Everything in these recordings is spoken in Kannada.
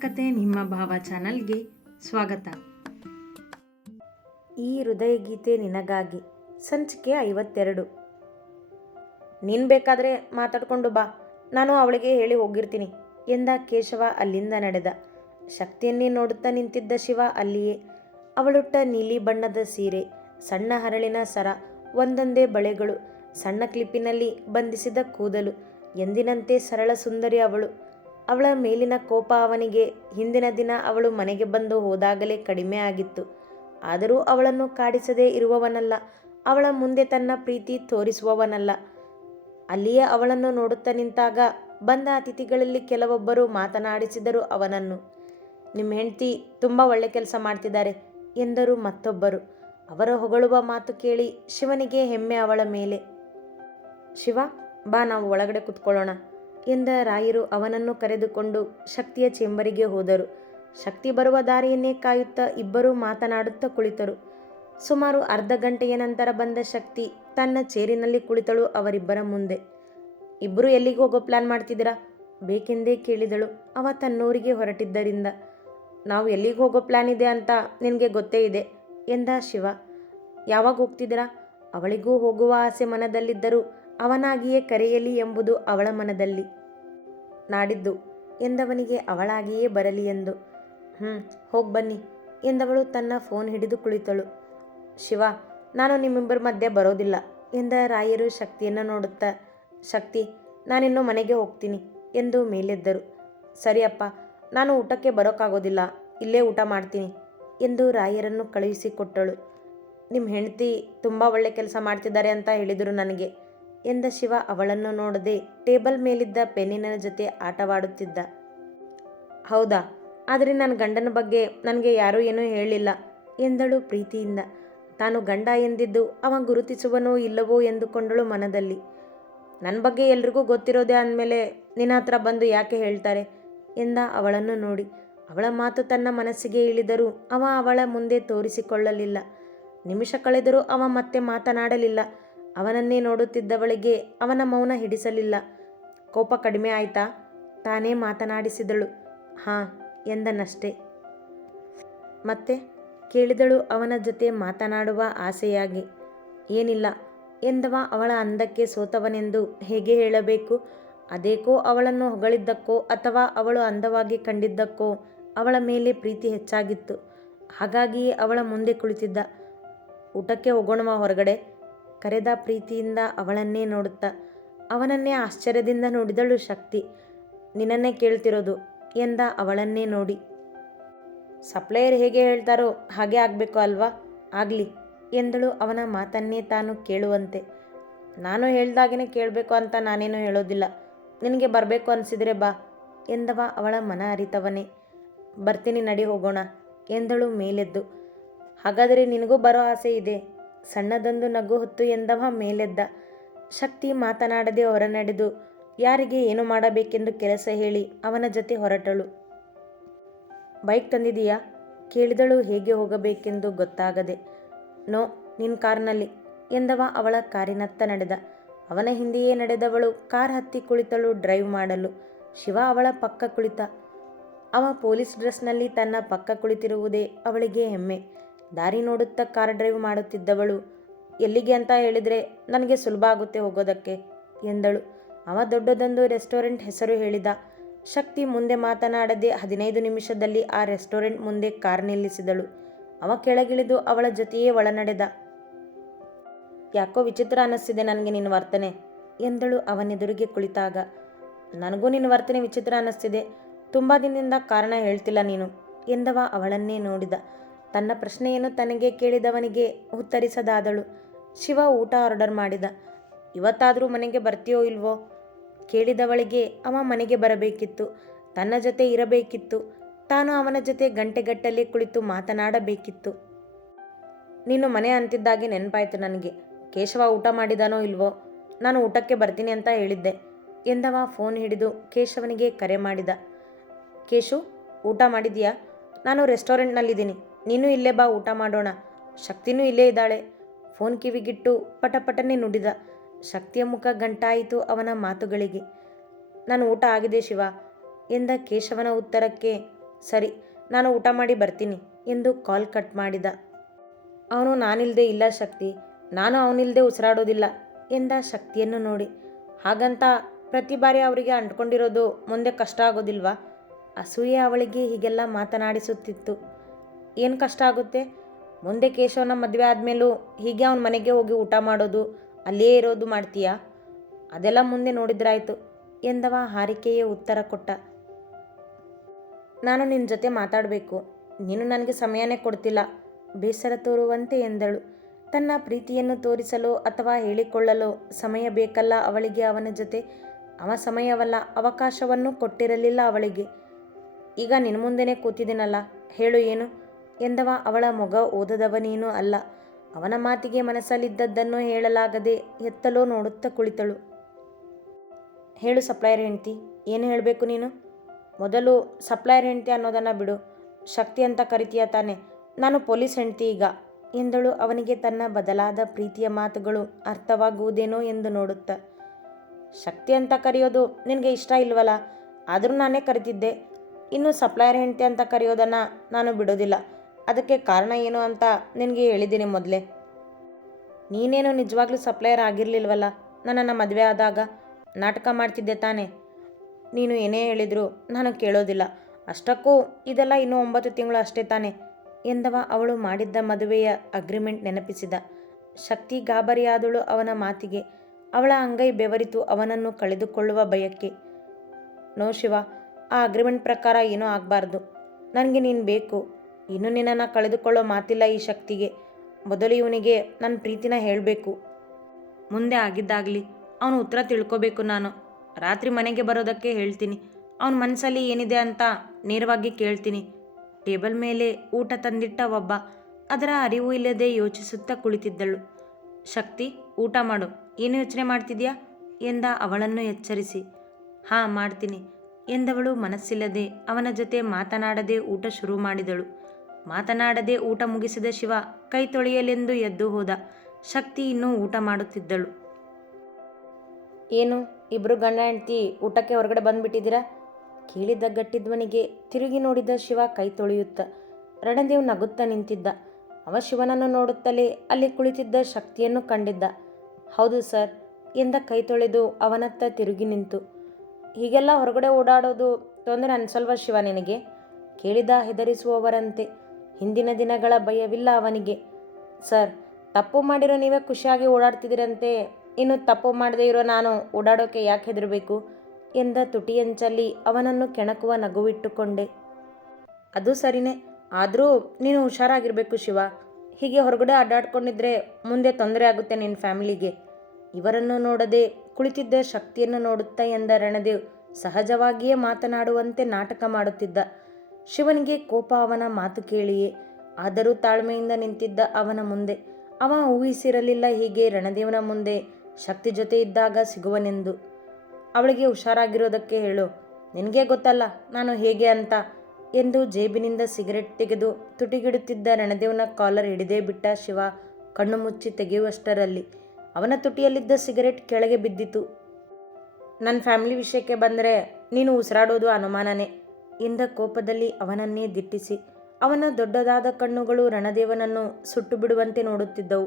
ಕತೆ ನಿಮ್ಮ ಭಾವ ಚಾನಲ್ಗೆ ಸ್ವಾಗತ. ಈ ಹೃದಯ ಗೀತೆ ನಿನಗಾಗಿ ಸಂಚಿಕೆ ಐವತ್ತೆರಡು. ನೀನು ಬೇಕಾದರೆ ಮಾತಾಡ್ಕೊಂಡು ಬಾ. ನಾನು ಅವಳಿಗೆ ಹೇಳಿ ಹೋಗಿರ್ತೀನಿ ಎಂದ ಕೇಶವ ಅಲ್ಲಿಂದ ನಡೆದ. ಶಕ್ತಿಯನ್ನೇ ನೋಡುತ್ತಾ ನಿಂತಿದ್ದ ಶಿವ ಅಲ್ಲಿಯೇ. ಅವಳುಟ್ಟ ನೀಲಿ ಬಣ್ಣದ ಸೀರೆ, ಸಣ್ಣ ಹರಳಿನ ಸರ, ಒಂದೊಂದೇ ಬಳೆಗಳು, ಸಣ್ಣ ಕ್ಲಿಪ್ಪಿನಲ್ಲಿ ಬಂಧಿಸಿದ ಕೂದಲು, ಎಂದಿನಂತೆ ಸರಳ ಸುಂದರಿ ಅವಳು. ಅವಳ ಮೇಲಿನ ಕೋಪ ಅವನಿಗೆ. ಹಿಂದಿನ ದಿನ ಅವಳು ಮನೆಗೆ ಬಂದು ಹೋದಾಗಲೇ ಕಡಿಮೆ ಆಗಿತ್ತು. ಆದರೂ ಅವಳನ್ನು ಕಾಡಿಸದೇ ಇರುವವನಲ್ಲ. ಅವಳ ಮುಂದೆ ತನ್ನ ಪ್ರೀತಿ ತೋರಿಸುವವನಲ್ಲ. ಅಲ್ಲಿಯೇ ಅವಳನ್ನು ನೋಡುತ್ತಾ ನಿಂತಾಗ ಬಂದ ಅತಿಥಿಗಳಲ್ಲಿ ಕೆಲವೊಬ್ಬರು ಮಾತನಾಡಿಸಿದರು ಅವನನ್ನು. ನಿಮ್ಮ ಹೆಂಡತಿ ತುಂಬ ಒಳ್ಳೆ ಕೆಲಸ ಮಾಡ್ತಿದ್ದಾರೆ ಎಂದರು ಮತ್ತೊಬ್ಬರು. ಅವರ ಹೊಗಳುವ ಮಾತು ಕೇಳಿ ಶಿವನಿಗೆ ಹೆಮ್ಮೆ ಅವಳ ಮೇಲೆ. ಶಿವ, ಬಾ, ನಾವು ಒಳಗಡೆ ಕುತ್ಕೊಳ್ಳೋಣ. ಎಂದ ರಾಯರು ಅವನನ್ನು ಕರೆದುಕೊಂಡು ಶಕ್ತಿಯ ಚೇಂಬರಿಗೆ ಹೋದರು. ಶಕ್ತಿ ಬರುವ ದಾರಿಯನ್ನೇ ಕಾಯುತ್ತಾ ಇಬ್ಬರೂ ಮಾತನಾಡುತ್ತಾ ಕುಳಿತರು. ಸುಮಾರು ಅರ್ಧ ಗಂಟೆಯ ನಂತರ ಬಂದ ಶಕ್ತಿ ತನ್ನ ಚೇರಿನಲ್ಲಿ ಕುಳಿತಳು ಅವರಿಬ್ಬರ ಮುಂದೆ. ಇಬ್ಬರು ಎಲ್ಲಿಗೆ ಹೋಗೋ ಪ್ಲಾನ್ ಮಾಡ್ತಿದ್ದೀರಾ? ಬೇಕೆಂದೇ ಕೇಳಿದಳು. ಅವ ತನ್ನೂರಿಗೆ ಹೊರಟಿದ್ದರಿಂದ. ನಾವು ಎಲ್ಲಿಗೆ ಹೋಗೋ ಪ್ಲಾನ್ ಇದೆ ಅಂತ ನಿನಗೆ ಗೊತ್ತೇ ಇದೆ ಎಂದ ಶಿವ. ಯಾವಾಗ ಹೋಗ್ತಿದ್ದೀರಾ? ಅವಳಿಗೂ ಹೋಗುವ ಆಸೆ ಮನದಲ್ಲಿದ್ದರೂ ಅವನಾಗಿಯೇ ಕರೆಯಲಿ ಎಂಬುದು ಅವಳ ಮನದಲ್ಲಿ. ನಾಡಿದ್ದು. ಎಂದವನಿಗೆ ಅವಳಾಗಿಯೇ ಬರಲಿ ಎಂದು. ಹ್ಞೂ ಹೋಗಿ ಬನ್ನಿ ಎಂದವಳು ತನ್ನ ಫೋನ್ ಹಿಡಿದು ಕುಳಿತಳು. ಶಿವ, ನಾನು ನಿಮ್ಮಿಬ್ಬರ ಮಧ್ಯೆ ಬರೋದಿಲ್ಲ ಎಂದ ರಾಯರು ಶಕ್ತಿಯನ್ನು ನೋಡುತ್ತಾ. ಶಕ್ತಿ, ನಾನಿನ್ನು ಮನೆಗೆ ಹೋಗ್ತೀನಿ ಎಂದು ಮೇಲೆದ್ದರು. ಸರಿಯಪ್ಪ ನಾನು ಊಟಕ್ಕೆ ಬರೋಕ್ಕಾಗೋದಿಲ್ಲ ಇಲ್ಲೇ ಊಟ ಮಾಡ್ತೀನಿ ಎಂದು ರಾಯರನ್ನು ಕಳುಹಿಸಿಕೊಟ್ಟಳು. ನಿಮ್ಮ ಹೆಂಡತಿ ತುಂಬ ಒಳ್ಳೆ ಕೆಲಸ ಮಾಡ್ತಿದ್ದಾರೆ ಅಂತ ಹೇಳಿದರು ನನಗೆ. ಎಂದ ಶಿವ ಅವಳನ್ನು ನೋಡದೆ ಟೇಬಲ್ ಮೇಲಿದ್ದ ಪೆನ್ನಿನ ಜೊತೆ ಆಟವಾಡುತ್ತಿದ್ದ. ಹೌದಾ, ಆದರೆ ನನ್ನ ಗಂಡನ ಬಗ್ಗೆ ನನಗೆ ಯಾರೂ ಏನೂ ಹೇಳಿಲ್ಲ ಎಂದಳು ಪ್ರೀತಿಯಿಂದ. ತಾನು ಗಂಡ ಎಂದಿದ್ದು ಅವ ಗುರುತಿಸುವನೋ ಇಲ್ಲವೋ ಎಂದುಕೊಂಡಳು ಮನದಲ್ಲಿ. ನನ್ನ ಬಗ್ಗೆ ಎಲ್ರಿಗೂ ಗೊತ್ತಿರೋದೇ ಅಂದಮೇಲೆ ನಿನ್ನ ಹತ್ರ ಬಂದು ಯಾಕೆ ಹೇಳ್ತಾರೆ ಎಂದ ಅವಳನ್ನು ನೋಡಿ. ಅವಳ ಮಾತು ತನ್ನ ಮನಸ್ಸಿಗೆ ಇಳಿದರೂ ಅವ ಅವಳ ಮುಂದೆ ತೋರಿಸಿಕೊಳ್ಳಲಿಲ್ಲ. ನಿಮಿಷ ಕಳೆದರೂ ಅವ ಮತ್ತೆ ಮಾತನಾಡಲಿಲ್ಲ. ಅವನನ್ನೇ ನೋಡುತ್ತಿದ್ದವಳಿಗೆ ಅವನ ಮೌನ ಹಿಡಿಸಲಿಲ್ಲ. ಕೋಪ ಕಡಿಮೆ ಆಯ್ತಾ? ತಾನೇ ಮಾತನಾಡಿಸಿದಳು. ಹಾಂ, ಎಂದನಷ್ಟೇ. ಮತ್ತೆ ಕೇಳಿದಳು ಅವನ ಜೊತೆ ಮಾತನಾಡುವ ಆಸೆಯಾಗಿ. ಏನಿಲ್ಲ, ಎಂದವ ಅವಳ ಅಂದಕ್ಕೆ ಸೋತವನೆಂದು ಹೇಗೆ ಹೇಳಬೇಕು? ಅದೇಕೋ ಅವಳನ್ನು ಹೊಗಳಿದ್ದಕ್ಕೋ ಅಥವಾ ಅವಳು ಅಂದವಾಗಿ ಕಂಡಿದ್ದಕ್ಕೋ ಅವಳ ಮೇಲೆ ಪ್ರೀತಿ ಹೆಚ್ಚಾಗಿತ್ತು. ಹಾಗಾಗಿಯೇ ಅವಳ ಮುಂದೆ ಕುಳಿತಿದ್ದ. ಊಟಕ್ಕೆ ಹೋಗೋಣವ ಹೊರಗಡೆ? ಕರೆದ ಪ್ರೀತಿಯಿಂದ ಅವಳನ್ನೇ ನೋಡುತ್ತಾ. ಅವನನ್ನೇ ಆಶ್ಚರ್ಯದಿಂದ ನೋಡಿದಳು ಶಕ್ತಿ. ನಿನ್ನನ್ನೇ ಕೇಳ್ತಿರೋದು ಎಂದ ಅವಳನ್ನೇ ನೋಡಿ. ಸಪ್ಲೈಯರ್ ಹೇಗೆ ಹೇಳ್ತಾರೋ ಹಾಗೆ ಆಗಬೇಕು ಅಲ್ವಾ? ಆಗಲಿ ಎಂದಳು ಅವನ ಮಾತನ್ನೇ ತಾನು ಕೇಳುವಂತೆ. ನಾನು ಹೇಳ್ದಾಗೇ ಕೇಳಬೇಕು ಅಂತ ನಾನೇನು ಹೇಳೋದಿಲ್ಲ. ನಿನಗೆ ಬರಬೇಕು ಅನಿಸಿದರೆ ಬಾ ಎಂದವ ಅವಳ ಮನ ಅರಿತವನೇ. ಬರ್ತೀನಿ ನಡಿ ಹೋಗೋಣ ಎಂದಳು ಮೇಲೆದ್ದು. ಹಾಗಾದರೆ ನಿನಗೂ ಬರೋ ಆಸೆ ಇದೆ? ಸಣ್ಣದೊಂದು ನಗು ಹೊತ್ತು ಎಂದವ ಮೇಲೆದ್ದ. ಶಕ್ತಿ ಮಾತನಾಡದೆ ಹೊರನಡೆದು ಯಾರಿಗೆ ಏನು ಮಾಡಬೇಕೆಂದು ಕೆಲಸ ಹೇಳಿ ಅವನ ಜೊತೆ ಹೊರಟಳು. ಬೈಕ್ ತಂದಿದೀಯಾ? ಕೇಳಿದಳು ಹೇಗೆ ಹೋಗಬೇಕೆಂದು ಗೊತ್ತಾಗದೆ. ನೋ ನಿನ್ನ ಕಾರ್ನಲ್ಲಿ ಎಂದವ ಅವಳ ಕಾರಿನತ್ತ ನಡೆದ. ಅವನ ಹಿಂದೆಯೇ ನಡೆದವಳು ಕಾರ್ ಹತ್ತಿ ಕುಳಿತಳು, ಡ್ರೈವ್ ಮಾಡಲು. ಶಿವ ಅವಳ ಪಕ್ಕ ಕುಳಿತ. ಅವ ಪೊಲೀಸ್ ಡ್ರೆಸ್ನಲ್ಲಿ ತನ್ನ ಪಕ್ಕ ಕುಳಿತಿರುವುದೇ ಅವಳಿಗೆ ಹೆಮ್ಮೆ. ದಾರಿ ನೋಡುತ್ತಾ ಕಾರ್ ಡ್ರೈವ್ ಮಾಡುತ್ತಿದ್ದವಳು. ಎಲ್ಲಿಗೆ ಅಂತ ಹೇಳಿದರೆ, ನನಗೆ ಸುಲಭ ಆಗುತ್ತೆ ಹೋಗೋದಕ್ಕೆ ಎಂದಳು. ಅವ ದೊಡ್ಡದೊಂದು ರೆಸ್ಟೋರೆಂಟ್ ಹೆಸರು ಹೇಳಿದ. ಶಕ್ತಿ ಮುಂದೆ ಮಾತನಾಡದೆ ಹದಿನೈದು ನಿಮಿಷದಲ್ಲಿ ಆ ರೆಸ್ಟೋರೆಂಟ್ ಮುಂದೆ ಕಾರ್ ನಿಲ್ಲಿಸಿದಳು. ಅವ ಕೆಳಗಿಳಿದು ಅವಳ ಜೊತೆಯೇ ಒಳನಡೆದ. ಯಾಕೋ ವಿಚಿತ್ರ ಅನ್ನಿಸ್ತಿದೆ ನನಗೆ ನಿನ್ನ ವರ್ತನೆ ಎಂದಳು ಅವನೆದುರಿಗೆ ಕುಳಿತಾಗ. ನನಗೂ ನಿನ್ನ ವರ್ತನೆ ವಿಚಿತ್ರ ಅನ್ನಿಸ್ತಿದೆ. ತುಂಬ ದಿನದಿಂದ ಕಾರಣ ಹೇಳ್ತಿಲ್ಲ ನೀನು ಎಂದವ ಅವಳನ್ನೇ ನೋಡಿದ. ತನ್ನ ಪ್ರಶ್ನೆಯನ್ನು ತನಗೆ ಕೇಳಿದವನಿಗೆ ಉತ್ತರಿಸದಾದಳು. ಶಿವ ಊಟ ಆರ್ಡರ್ ಮಾಡಿದ. ಇವತ್ತಾದರೂ ಮನೆಗೆ ಬರ್ತೀಯೋ ಇಲ್ವೋ? ಕೇಳಿದವಳಿಗೆ ಅವ ಮನೆಗೆ ಬರಬೇಕಿತ್ತು. ತನ್ನ ಜೊತೆ ಇರಬೇಕಿತ್ತು. ತಾನು ಅವನ ಜೊತೆ ಗಂಟೆಗಟ್ಟಲೆ ಕುಳಿತು ಮಾತನಾಡಬೇಕಿತ್ತು. ನೀನು ಮನೆ ಅಂತಿದ್ದಾಗೆ ನೆನಪಾಯಿತು ನನಗೆ. ಕೇಶವ ಊಟ ಮಾಡಿದಾನೋ ಇಲ್ವೋ? ನಾನು ಊಟಕ್ಕೆ ಬರ್ತೀನಿ ಅಂತ ಹೇಳಿದ್ದೆ ಎಂದವ ಫೋನ್ ಹಿಡಿದು ಕೇಶವನಿಗೆ ಕರೆ ಮಾಡಿದ. ಕೇಶು, ಊಟ ಮಾಡಿದೀಯಾ? ನಾನು ರೆಸ್ಟೋರೆಂಟ್ನಲ್ಲಿದ್ದೀನಿ. ನೀನು ಇಲ್ಲೇ ಬಾ, ಊಟ ಮಾಡೋಣ. ಶಕ್ತಿನೂ ಇಲ್ಲೇ ಇದ್ದಾಳೆ. ಫೋನ್ ಕಿವಿಗಿಟ್ಟು ಪಟಪಟನೆ ನುಡಿದ. ಶಕ್ತಿಯ ಮುಖ ಗಂಟಾಯಿತು ಅವನ ಮಾತುಗಳಿಗೆ. ನಾನು ಊಟ ಆಗಿದೆ ಶಿವ ಎಂದ ಕೇಶವನ ಉತ್ತರಕ್ಕೆ. ಸರಿ, ನಾನು ಊಟ ಮಾಡಿ ಬರ್ತೀನಿ ಎಂದು ಕಾಲ್ ಕಟ್ ಮಾಡಿದ. ಅವನು ನಾನಿಲ್ಲದೆ ಇಲ್ಲ ಶಕ್ತಿ. ನಾನು ಅವನಿಲ್ಲದೆ ಉಸಿರಾಡೋದಿಲ್ಲ ಎಂದ ಶಕ್ತಿಯನ್ನು ನೋಡಿ. ಹಾಗಂತ ಪ್ರತಿ ಬಾರಿ ಅವರಿಗೆ ಅಂಟ್ಕೊಂಡಿರೋದು ಮುಂದೆ ಕಷ್ಟ ಆಗೋದಿಲ್ವಾ? ಅಸೂಯೆ ಅವಳಿಗೆ ಹೀಗೆಲ್ಲ ಮಾತನಾಡಿಸುತ್ತಿತ್ತು. ಏನು ಕಷ್ಟ ಆಗುತ್ತೆ? ಮುಂದೆ ಕೇಶವನ ಮದುವೆ ಆದಮೇಲೂ ಹೀಗೆ ಅವನ ಮನೆಗೆ ಹೋಗಿ ಊಟ ಮಾಡೋದು ಅಲ್ಲೇ ಇರೋದು ಮಾಡ್ತೀಯಾ? ಅದೆಲ್ಲ ಮುಂದೆ ನೋಡಿದ್ರಾಯ್ತು. ಎಂದವ ಹಾರಿಕೆಯೇ ಉತ್ತರ ಕೊಟ್ಟ. ನಾನು ನಿನ್ನ ಜೊತೆ ಮಾತಾಡಬೇಕು. ನೀನು ನನಗೆ ಸಮಯನೇ ಕೊಡ್ತಿಲ್ಲ. ಬೇಸರ ತೋರುವಂತೆ ಎಂದಳು. ತನ್ನ ಪ್ರೀತಿಯನ್ನು ತೋರಿಸಲು ಅಥವಾ ಹೇಳಿಕೊಳ್ಳಲು ಸಮಯ ಬೇಕಲ್ಲ ಅವಳಿಗೆ ಅವನ ಜೊತೆ. ಅವ ಸಮಯವಲ್ಲ, ಅವಕಾಶವನ್ನು ಕೊಟ್ಟಿರಲಿಲ್ಲ ಅವಳಿಗೆ. ಈಗ ನಿನ್ನ ಮುಂದೆನೇ ಕೂತಿದ್ದೀನಲ್ಲ, ಹೇಳು ಏನು? ಎಂದವ ಅವಳ ಮೊಗ ಓದದವನೇನೂ ಅಲ್ಲ. ಅವನ ಮಾತಿಗೆ ಮನಸ್ಸಲ್ಲಿದ್ದದ್ದನ್ನು ಹೇಳಲಾಗದೆ ಎತ್ತಲೋ ನೋಡುತ್ತಾ ಕುಳಿತಳು. ಹೇಳು ಸಪ್ಲೈಯರ್ ಹೆಂಡ್ತಿ, ಏನು ಹೇಳಬೇಕು ನೀನು? ಮೊದಲು ಸಪ್ಲೈಯರ್ ಹೆಂಡ್ತಿ ಅನ್ನೋದನ್ನು ಬಿಡು. ಶಕ್ತಿ ಅಂತ ಕರಿತೀಯ ತಾನೆ. ನಾನು ಪೊಲೀಸ್ ಹೆಂಡ್ತಿ ಈಗ, ಎಂದಳು ಅವನಿಗೆ ತನ್ನ ಬದಲಾದ ಪ್ರೀತಿಯ ಮಾತುಗಳು ಅರ್ಥವಾಗುವುದೇನೋ ಎಂದು ನೋಡುತ್ತ. ಶಕ್ತಿ ಅಂತ ಕರೆಯೋದು ನಿನಗೆ ಇಷ್ಟ ಇಲ್ವಲ್ಲ? ಆದರೂ ನಾನೇ ಕರಿತಿದ್ದೆ. ಇನ್ನು ಸಪ್ಲೈಯರ್ ಹೆಂಡ್ತಿ ಅಂತ ಕರೆಯೋದನ್ನು ನಾನು ಬಿಡೋದಿಲ್ಲ. ಅದಕ್ಕೆ ಕಾರಣ ಏನು ಅಂತ ನಿನಗೆ ಹೇಳಿದ್ದೀನಿ ಮೊದಲೇ. ನೀನೇನು ನಿಜವಾಗ್ಲೂ ಸಪ್ಲೈಯರ್ ಆಗಿರಲಿಲ್ವಲ್ಲ? ನನ್ನನ್ನು ಮದುವೆ ಆದಾಗ ನಾಟಕ ಮಾಡ್ತಿದ್ದೆ ತಾನೇ. ನೀನು ಏನೇ ಹೇಳಿದರೂ ನಾನು ಕೇಳೋದಿಲ್ಲ. ಅಷ್ಟಕ್ಕೂ ಇದೆಲ್ಲ ಇನ್ನೂ ಒಂಬತ್ತು ತಿಂಗಳು ಅಷ್ಟೇ ತಾನೆ ಎಂದವ ಅವಳು ಮಾಡಿದ್ದ ಮದುವೆಯ ಅಗ್ರಿಮೆಂಟ್ ನೆನಪಿಸಿದ. ಶಕ್ತಿ ಗಾಬರಿಯಾದಳು ಅವನ ಮಾತಿಗೆ. ಅವಳ ಅಂಗೈ ಬೆವರಿತು ಅವನನ್ನು ಕಳೆದುಕೊಳ್ಳುವ ಭಯಕ್ಕೆ. ನೋ ಶಿವ, ಆ ಅಗ್ರಿಮೆಂಟ್ ಪ್ರಕಾರ ಏನೂ ಆಗಬಾರ್ದು. ನನಗೆ ನೀನು ಬೇಕು. ಇನ್ನು ನಿನ್ನನ್ನು ಕಳೆದುಕೊಳ್ಳೋ ಮಾತಿಲ್ಲ ಈ ಶಕ್ತಿಗೆ. ಮೊದಲು ಇವನಿಗೆ ನನ್ನ ಪ್ರೀತಿನ ಹೇಳಬೇಕು. ಮುಂದೆ ಆಗಿದ್ದಾಗಲಿ ಅವನು ಉತ್ತರ ತಿಳ್ಕೊಬೇಕು ನಾನು. ರಾತ್ರಿ ಮನೆಗೆ ಬರೋದಕ್ಕೆ ಹೇಳ್ತೀನಿ. ಅವನ ಮನಸ್ಸಲ್ಲಿ ಏನಿದೆ ಅಂತ ನೇರವಾಗಿ ಕೇಳ್ತೀನಿ. ಟೇಬಲ್ ಮೇಲೆ ಊಟ ತಂದಿಟ್ಟ ಒಬ್ಬ ಅದರ ಅರಿವು ಇಲ್ಲದೆ ಯೋಚಿಸುತ್ತಾ ಕುಳಿತಿದ್ದಳು. ಶಕ್ತಿ, ಊಟ ಮಾಡು. ಏನು ಯೋಚನೆ ಮಾಡ್ತಿದ್ಯಾ? ಎಂದ ಅವಳನ್ನು ಎಚ್ಚರಿಸಿ. ಹಾಂ, ಮಾಡ್ತೀನಿ ಎಂದವಳು ಮನಸ್ಸಿಲ್ಲದೆ ಅವನ ಜೊತೆ ಮಾತನಾಡದೆ ಊಟ ಶುರು ಮಾಡಿದಳು. ಮಾತನಾಡದೆ ಊಟ ಮುಗಿಸಿದ ಶಿವ ಕೈ ತೊಳೆಯಲೆಂದು ಎದ್ದು ಹೋದ. ಶಕ್ತಿ ಇನ್ನೂ ಊಟ ಮಾಡುತ್ತಿದ್ದಳು. ಏನು ಇಬ್ಬರು ಗಂಡ ಹೆಂಡ್ತಿ ಊಟಕ್ಕೆ ಹೊರಗಡೆ ಬಂದ್ಬಿಟ್ಟಿದ್ದೀರಾ? ಕೇಳಿದ ಗಟ್ಟಿದ್ವನಿಗೆ ತಿರುಗಿ ನೋಡಿದ ಶಿವ ಕೈ ತೊಳೆಯುತ್ತ. ರಣದೇವ್ ನಗುತ್ತಾ ನಿಂತಿದ್ದ. ಅವ ಶಿವನನ್ನು ನೋಡುತ್ತಲೇ ಅಲ್ಲಿ ಕುಳಿತಿದ್ದ ಶಕ್ತಿಯನ್ನು ಕಂಡಿದ್ದ. ಹೌದು ಸರ್, ಎಂದ ಕೈ ತೊಳೆದು ಅವನತ್ತ ತಿರುಗಿ ನಿಂತು. ಹೀಗೆಲ್ಲ ಹೊರಗಡೆ ಓಡಾಡೋದು ತೊಂದರೆ ಅನ್ಸಲ್ವ ಶಿವ ನಿನಗೆ? ಕೇಳಿದ ಹೆದರಿಸುವವರಂತೆ. ಹಿಂದಿನ ದಿನಗಳ ಭಯವಿಲ್ಲ ಅವನಿಗೆ. ಸರ್, ತಪ್ಪು ಮಾಡಿರೋ ನೀವೇ ಖುಷಿಯಾಗಿ ಓಡಾಡ್ತಿದ್ದೀರಂತೆ. ಇನ್ನು ತಪ್ಪು ಮಾಡದೇ ಇರೋ ನಾನು ಓಡಾಡೋಕೆ ಯಾಕೆ ಹೆದರಬೇಕು? ಎಂದ ತುಟಿಯಂಚಲ್ಲಿ ಅವನನ್ನು ಕೆಣಕುವ ನಗುವಿಟ್ಟುಕೊಂಡೆ. ಅದು ಸರಿನೇ, ಆದರೂ ನೀನು ಹುಷಾರಾಗಿರಬೇಕು ಶಿವ. ಹೀಗೆ ಹೊರಗಡೆ ಅಡ್ಡಾಡ್ಕೊಂಡಿದ್ರೆ ಮುಂದೆ ತೊಂದರೆ ಆಗುತ್ತೆ ನಿನ್ನ ಫ್ಯಾಮಿಲಿಗೆ. ಇವರನ್ನು ನೋಡದೆ ಕುಳಿತಿದ್ದ ಶಕ್ತಿಯನ್ನು ನೋಡುತ್ತಾ ಎಂದ ರಣದೇವ್ ಸಹಜವಾಗಿಯೇ ಮಾತನಾಡುವಂತೆ ನಾಟಕ ಮಾಡುತ್ತಿದ್ದ. ಶಿವನಿಗೆ ಕೋಪ ಅವನ ಮಾತು ಕೇಳಿಯೇ. ಆದರೂ ತಾಳ್ಮೆಯಿಂದ ನಿಂತಿದ್ದ ಅವನ ಮುಂದೆ. ಅವ ಊಹಿಸಿರಲಿಲ್ಲ ಹೀಗೆ ರಣದೇವನ ಮುಂದೆ ಶಕ್ತಿ ಜೊತೆ ಇದ್ದಾಗ ಸಿಗುವನೆಂದು. ಅವಳಿಗೆ ಹುಷಾರಾಗಿರೋದಕ್ಕೆ ಹೇಳು. ನಿನಗೆ ಗೊತ್ತಲ್ಲ, ನಾನು ಹೇಗೆ ಅಂತ. ಎಂದು ಜೇಬಿನಿಂದ ಸಿಗರೆಟ್ ತೆಗೆದು ತುಟಿಗಿಡುತ್ತಿದ್ದ ರಣದೇವನ ಕಾಲರ್ ಹಿಡಿದೇ ಬಿಟ್ಟ ಶಿವ ಕಣ್ಣು ಮುಚ್ಚಿ ತೆಗೆಯುವಷ್ಟರಲ್ಲಿ. ಅವನ ತುಟಿಯಲ್ಲಿದ್ದ ಸಿಗರೆಟ್ ಕೆಳಗೆ ಬಿದ್ದಿತು. ನನ್ನ ಫ್ಯಾಮಿಲಿ ವಿಷಯಕ್ಕೆ ಬಂದರೆ ನೀನು ಉಸಿರಾಡೋದು ಅನುಮಾನನೇ. ಎಂದ ಕೋಪದಲ್ಲಿ ಅವನನ್ನೇ ದಿಟ್ಟಿಸಿ. ಅವನ ದೊಡ್ಡದಾದ ಕಣ್ಣುಗಳು ರಣದೇವನನ್ನು ಸುಟ್ಟು ಬಿಡುವಂತೆ ನೋಡುತ್ತಿದ್ದವು.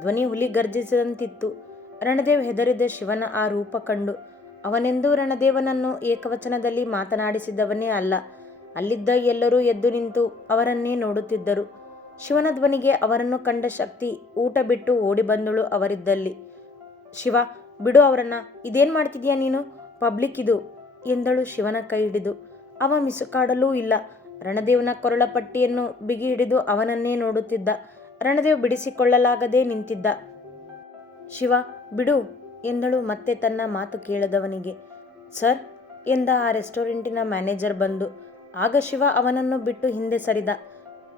ಧ್ವನಿ ಹುಲಿ ಗರ್ಜಿಸಿದಂತಿತ್ತು. ರಣದೇವ್ ಹೆದರಿದ ಶಿವನ ಆ ರೂಪ ಕಂಡು. ಅವನೆಂದೂ ರಣದೇವನನ್ನು ಏಕವಚನದಲ್ಲಿ ಮಾತನಾಡಿಸಿದವನೇ ಅಲ್ಲ. ಅಲ್ಲಿದ್ದ ಎಲ್ಲರೂ ಎದ್ದು ನಿಂತು ಅವರನ್ನೇ ನೋಡುತ್ತಿದ್ದರು. ಶಿವನ ಧ್ವನಿಗೆ ಅವರನ್ನು ಕಂಡ ಶಕ್ತಿ ಊಟ ಬಿಟ್ಟು ಓಡಿ ಬಂದಳು ಅವರಿದ್ದಲ್ಲಿ. ಶಿವ, ಬಿಡು ಅವರನ್ನ. ಇದೇನು ಮಾಡ್ತಿದ್ಯಾ ನೀನು? ಪಬ್ಲಿಕ್ ಇದು ಎಂದಳು ಶಿವನ ಕೈ ಹಿಡಿದು. ಅವ ಮಿಸುಕಾಡಲೂ ಇಲ್ಲ. ರಣದೇವನ ಕೊರಳ ಪಟ್ಟಿಯನ್ನು ಬಿಗಿ ಹಿಡಿದು ಅವನನ್ನೇ ನೋಡುತ್ತಿದ್ದ. ರಣದೇವ್ ಬಿಡಿಸಿಕೊಳ್ಳಲಾಗದೆ ನಿಂತಿದ್ದ. ಶಿವ, ಬಿಡು ಎಂದಳು ಮತ್ತೆ ತನ್ನ ಮಾತು ಕೇಳದವನಿಗೆ. ಸರ್ ಎಂದ ಆ ರೆಸ್ಟೋರೆಂಟಿನ ಮ್ಯಾನೇಜರ್ ಬಂದು. ಆಗ ಶಿವ ಅವನನ್ನು ಬಿಟ್ಟು ಹಿಂದೆ ಸರಿದ.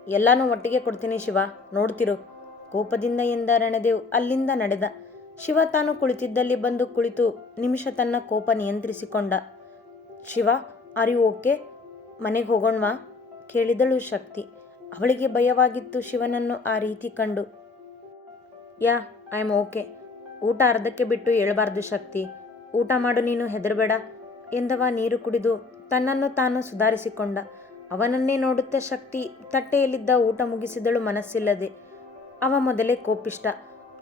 ಎಲ್ಲನೂ ಒಟ್ಟಿಗೆ ಕೊಡ್ತೀನಿ ಶಿವ, ನೋಡ್ತಿರು. ಕೋಪದಿಂದ ಎಂದ ರಣದೇವ್ ಅಲ್ಲಿಂದ ನಡೆದ. ಶಿವ ತಾನು ಕುಳಿತಿದ್ದಲ್ಲಿ ಬಂದು ಕುಳಿತು ನಿಮಿಷ ತನ್ನ ಕೋಪ ನಿಯಂತ್ರಿಸಿಕೊಂಡ. ಶಿವ ಯು ಓಕೆ, ಮನೆಗೆ ಹೋಗೋಣವಾ? ಕೇಳಿದಳು ಶಕ್ತಿ. ಅವಳಿಗೆ ಭಯವಾಗಿತ್ತು ಶಿವನನ್ನು ಆ ರೀತಿ ಕಂಡು. Yeah, I am okay. ಊಟ ಅರ್ಧಕ್ಕೆ ಬಿಟ್ಟು ಏಳಬಾರ್ದು ಶಕ್ತಿ. ಊಟ ಮಾಡು, ನೀನು ಹೆದರಬೇಡ ಎಂದವ ನೀರು ಕುಡಿದು ತನ್ನನ್ನು ತಾನು ಸುಧಾರಿಸಿಕೊಂಡ. ಅವನನ್ನೇ ನೋಡುತ್ತ ಶಕ್ತಿ ತಟ್ಟೆಯಲ್ಲಿದ್ದ ಊಟ ಮುಗಿಸಿದಳು ಮನಸ್ಸಿಲ್ಲದೆ. ಅವ ಮೊದಲೇ ಕೋಪಿಷ್ಟ.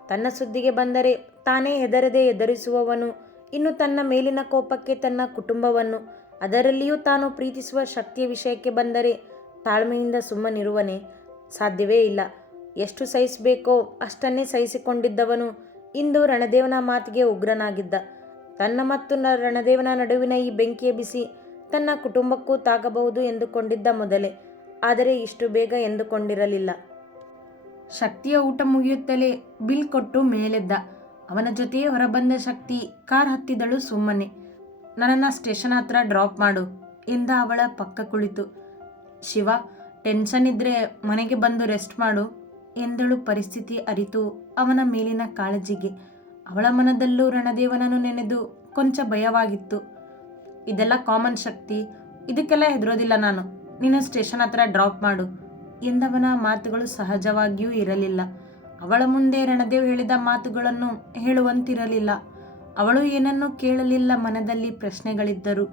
ತನ್ನ ಸುದ್ದಿಗೆ ಬಂದರೆ ತಾನೇ ಹೆದರದೆ ಎದುರಿಸುವವನು ಇನ್ನು ತನ್ನ ಮೇಲಿನ ಕೋಪಕ್ಕೆ ತನ್ನ ಕುಟುಂಬವನ್ನು ಅದರಲ್ಲಿಯೂ ತಾನು ಪ್ರೀತಿಸುವ ಶಕ್ತಿಯ ವಿಷಯಕ್ಕೆ ಬಂದರೆ ತಾಳ್ಮೆಯಿಂದ ಸುಮ್ಮನಿರುವನೆ ಸಾಧ್ಯವೇ ಇಲ್ಲ. ಎಷ್ಟು ಸಹಿಸಬೇಕೋ ಅಷ್ಟನ್ನೇ ಸಹಿಸಿಕೊಂಡಿದ್ದವನು ಇಂದು ರಣದೇವನ ಮಾತಿಗೆ ಉಗ್ರನಾಗಿದ್ದ. ತನ್ನ ಮತ್ತು ರಣದೇವನ ನಡುವಿನ ಈ ಬೆಂಕಿಯ ಬಿಸಿ ತನ್ನ ಕುಟುಂಬಕ್ಕೂ ತಾಗಬಹುದು ಎಂದುಕೊಂಡಿದ್ದ ಮೊದಲೇ, ಆದರೆ ಇಷ್ಟು ಬೇಗ ಎಂದುಕೊಂಡಿರಲಿಲ್ಲ. ಶಕ್ತಿಯ ಊಟ ಮುಗಿಯುತ್ತಲೇ ಬಿಲ್ ಕೊಟ್ಟು ಮೇಲೆದ್ದ. ಅವನ ಜೊತೆಯೇ ಹೊರಬಂದ ಶಕ್ತಿ ಕಾರ್ ಹತ್ತಿದಳು ಸುಮ್ಮನೆ. ನನ್ನನ್ನು ಸ್ಟೇಷನ್ ಹತ್ರ ಡ್ರಾಪ್ ಮಾಡು. ಎಂದ ಅವಳ ಪಕ್ಕ ಕುಳಿತು. ಶಿವ, ಟೆನ್ಷನ್ ಇದ್ರೆ ಮನೆಗೆ ಬಂದು ರೆಸ್ಟ್ ಮಾಡು ಎಂದಳು ಪರಿಸ್ಥಿತಿ ಅರಿತು ಅವನ ಮೇಲಿನ ಕಾಳಜಿಗೆ. ಅವಳ ಮನದಲ್ಲೂ ರಣದೇವನನ್ನು ನೆನೆದು ಕೊಂಚ ಭಯವಾಗಿತ್ತು. ಇದೆಲ್ಲ ಕಾಮನ್ ಶಕ್ತಿ. ಇದಕ್ಕೆಲ್ಲ ಹೆದರೋದಿಲ್ಲ ನಾನು. ನೀನು ಸ್ಟೇಷನ್ ಹತ್ರ ಡ್ರಾಪ್ ಮಾಡು ಎಂದವನ ಮಾತುಗಳು ಸಹಜವಾಗಿಯೂ ಇರಲಿಲ್ಲ. ಅವಳ ಮುಂದೆ ರಣದೇವ್ ಹೇಳಿದ ಮಾತುಗಳನ್ನು ಹೇಳುವಂತಿರಲಿಲ್ಲ. ಅವಳು ಏನನ್ನೂ ಕೇಳಲಿಲ್ಲ, ಮನದಲ್ಲಿ ಪ್ರಶ್ನೆಗಳಿದ್ದರು.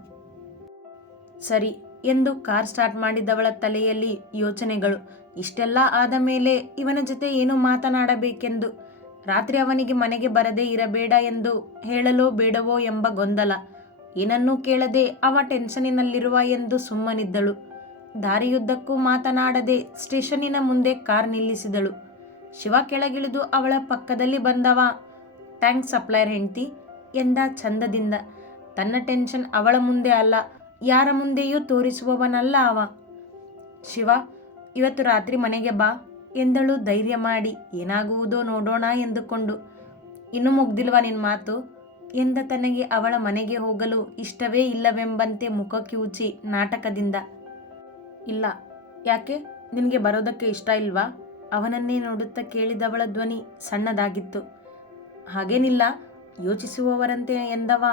ಸರಿ ಎಂದು ಕಾರ್ ಸ್ಟಾರ್ಟ್ ಮಾಡಿದವಳ ತಲೆಯಲ್ಲಿ ಯೋಚನೆಗಳು. ಇಷ್ಟೆಲ್ಲ ಆದ ಮೇಲೆ ಇವನ ಜೊತೆ ಏನು ಮಾತನಾಡಬೇಕೆಂದು. ರಾತ್ರಿ ಅವನಿಗೆ ಮನೆಗೆ ಬರದೇ ಇರಬೇಡ ಎಂದು ಹೇಳಲೋ ಬೇಡವೋ ಎಂಬ ಗೊಂದಲ. ಏನನ್ನೂ ಕೇಳದೆ ಅವ ಟೆನ್ಷನಿನಲ್ಲಿರುವ ಎಂದು ಸುಮ್ಮನಿದ್ದಳು. ದಾರಿಯುದ್ದಕ್ಕೂ ಮಾತನಾಡದೆ ಸ್ಟೇಷನ್ನಿನ ಮುಂದೆ ಕಾರ್ ನಿಲ್ಲಿಸಿದಳು. ಶಿವ ಕೆಳಗಿಳಿದು ಅವಳ ಪಕ್ಕದಲ್ಲಿ ಬಂದವ ಟ್ಯಾಂಕ್ ಸಪ್ಲೈಯರ್ ಹೆಂಡ್ತಿ ಎಂದ ಚಂದದಿಂದ. ತನ್ನ ಟೆನ್ಷನ್ ಅವಳ ಮುಂದೆ ಅಲ್ಲ, ಯಾರ ಮುಂದೆಯೂ ತೋರಿಸುವವನಲ್ಲ ಅವ. ಶಿವ, ಇವತ್ತು ರಾತ್ರಿ ಮನೆಗೆ ಬಾ ಎಂದಳು ಧೈರ್ಯ ಮಾಡಿ. ಏನಾಗುವುದೋ ನೋಡೋಣ ಎಂದುಕೊಂಡು. ಇನ್ನೂ ಮುಗ್ದಿಲ್ವಾ ನಿನ್ನ ಮಾತು? ಎಂದ ತನಗೆ ಅವಳ ಮನೆಗೆ ಹೋಗಲು ಇಷ್ಟವೇ ಇಲ್ಲವೆಂಬಂತೆ ಮುಖ ಕಿವುಚಿ ನಾಟಕದಿಂದ. ಇಲ್ಲ, ಯಾಕೆ? ನಿನಗೆ ಬರೋದಕ್ಕೆ ಇಷ್ಟ ಇಲ್ವಾ? ಅವನನ್ನೇ ನೋಡುತ್ತಾ ಕೇಳಿದವಳ ಧ್ವನಿ ಸಣ್ಣದಾಗಿತ್ತು. ಹಾಗೇನಿಲ್ಲ ಯೋಚಿಸುವವರಂತೆ ಎಂದವ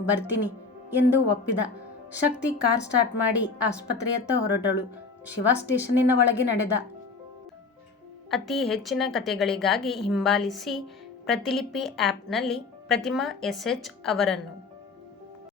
ಬರ್ತೀನಿ ಎಂದು ಒಪ್ಪಿದ. ಶಕ್ತಿ ಕಾರ್ ಸ್ಟಾರ್ಟ್ ಮಾಡಿ ಆಸ್ಪತ್ರೆಯತ್ತ ಹೊರಟಳು. ಶಿವ ಸ್ಟೇಷನ್ನಿನ ಒಳಗೆ ನಡೆದ. ಅತಿ ಹೆಚ್ಚಿನ ಕಥೆಗಳಿಗಾಗಿ ಹಿಂಬಾಲಿಸಿ ಪ್ರತಿಲಿಪಿ ಆ್ಯಪ್ನಲ್ಲಿ ಪ್ರತಿಮಾ ಎಸ್ ಎಚ್ ಅವರನ್ನು.